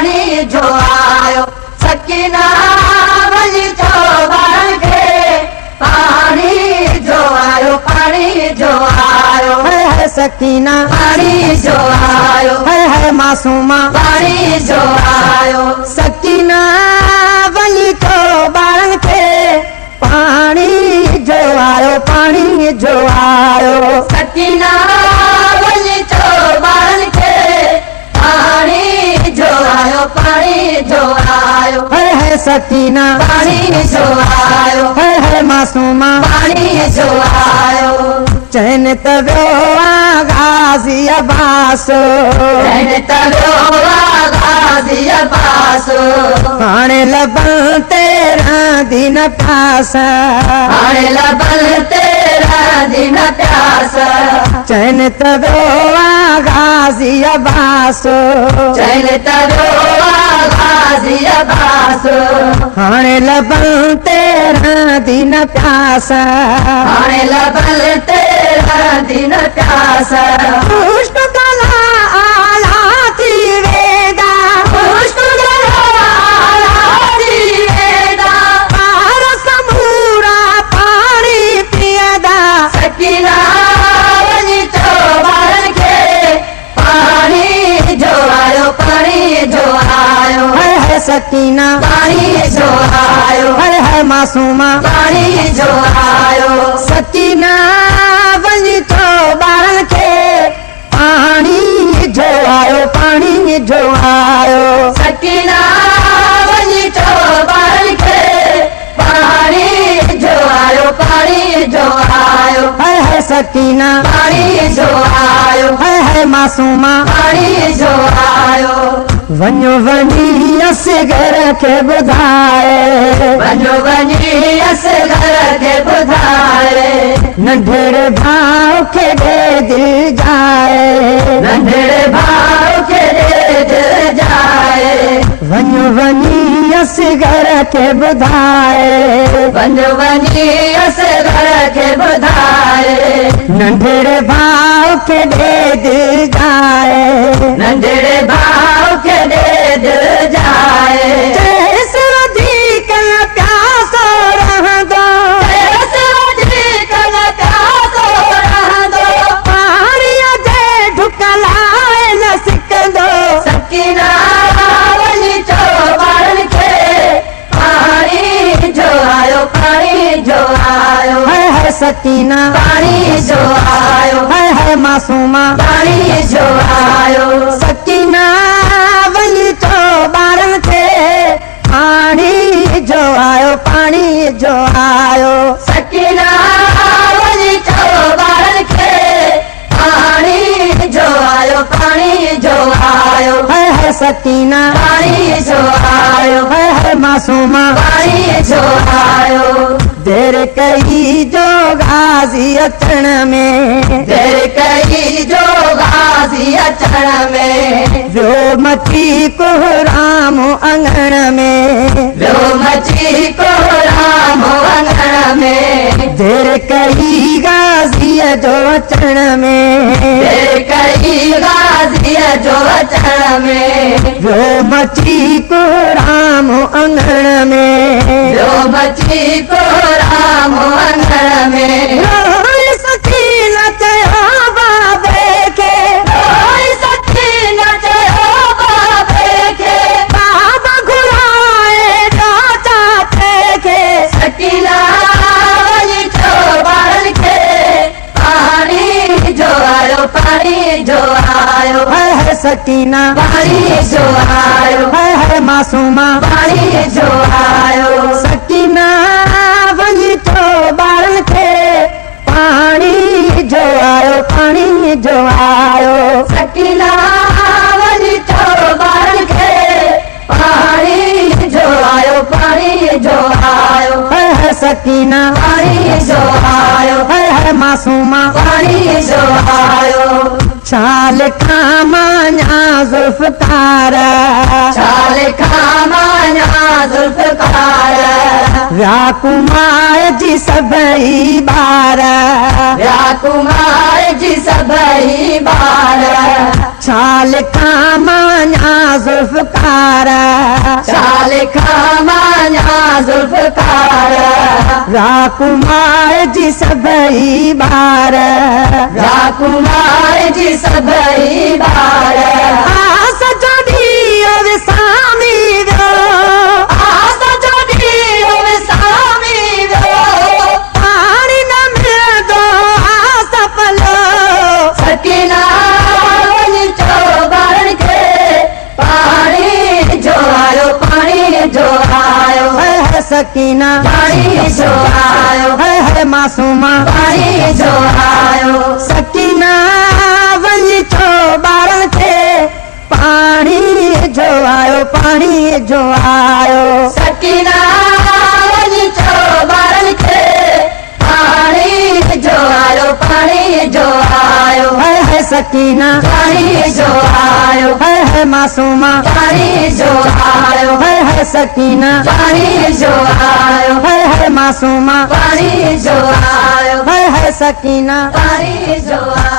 पानी जो आयो सकीना वली तो बारन के पानी जो आयो है सकीना पानी जो आयो है मासूमा पानी जो आयो सकीना वली तो बारन के पानी जो आयो सकीना वली तो बारन के पानी जो आयो है सकीना पानी जो आयो है मासूमा पानी जो आयो चैन तव्यो गाज़ी अब्बासो गाज़ी अब्बासो हाणे लबन तेरा दिन प्यासा हाणे लबन तेरा दिन प्यासा चैन तव्यो गाज़ी अब्बासो चैन तव्यो गाज़ी अब्बासो हाणे लबन तेरा दिन प्यासा हाणे लबन तेरा दिन प्यासा पुष्प कला आला थी वेदा पुष्प पार समूरा पानी पियदा सकीना वली तो बारन के पानी जो आयो है सकीना पानी जो आयो है मासूमा पानी जो आयो सकीना वली तो बारन के पानी जो आयो सकीना वली तो बारन के पानी जो आयो है सकीना पानी जो आयो है मासूमा पानी जो आयो वञो वञी असगर खे ॿुधाए वञो वञी असगर खे ॿुधाए नंढड़े भाउ खे ॾे दिलि जाए नंढड़े भाउ खे ॾे दिलि जाए वञो वञी असगर खे ॿुधाए वञो वञी असगर खे ॿुधाए नंढड़े भाउ खे ॾे दिलि जाए नंढड़े भाउ खे ॾे दिलि जाए तेसि वधीक प्यासो रहंदो तेसि वधीक प्यासो रहंदो पाणीअ जे ढुक लाइ न सिकंदो सकीना वली तो बारन के पानी जो आयो है सकीना पानी जो आयो है मासूमा पानी जो आयो सकीना वली तो बारन थे पानी जो आयो सकीना वली तो बारन के पानी जो आयो है सकीना पानी जो आयो है मासूमा पानी जो आयो देर कई जो गाज़ी अचण में देर कई जो गाज़ी अचण में जो मची कोहराम अंगण में जो मची कोहराम अंगण में देर कई गाज़ी जो अचण में देर कई गाज़ी जो अचण में जो मची कोहराम अंगण में जो मची कोहराम अंगण में रोई सकीना चयो बाबे के रोई सकीना चयो बाबे के बाबा घुराए चाचा के सकीना वली तो बारन के पानी जो आयो है सकीना पानी जो आयो है मासूमा पानी जो आयो सकीना वली तो बारन थे पानी जो आयो सकीना वली तो बारन के पानी जो आयो है सकीना पानी जो आयो है मासूमा पानी जो आयो चाल खामाया जुल्फकार चाल खामाया जुल्फकार राकुमार जी सभई ॿार राकुमार जी सभई ॿार छाल खां माञा ज़ुल्फ़कार छाल खां माञा ज़ुल्फ़कार राकुमार जी सभई ॿार राकुमार जी सभई ॿार आस जो ॾींहुं विसामी वियो आस जो ॾींहुं विसामी वियो पाणी न मिलंदो आस पलो सकीना वञ चो ॿारनि खे पाणी जो आयो पाणी जो आयो है सकीना पाणी जो आयो है मासूमा पाणी जो आयो सकीना वञ चो ॿारनि खे पाणी जो आयो पाणी जो आयो सकीना वञ चो ॿारनि खे पाणी जो आयो पाणी जो आयो है सकीना पाणी जो आयो है मासूमा पाणी जो आयो है सकीना पाणी जो आयो है मासूमा पाणी जो आयो है सकीना पाणी जो आयो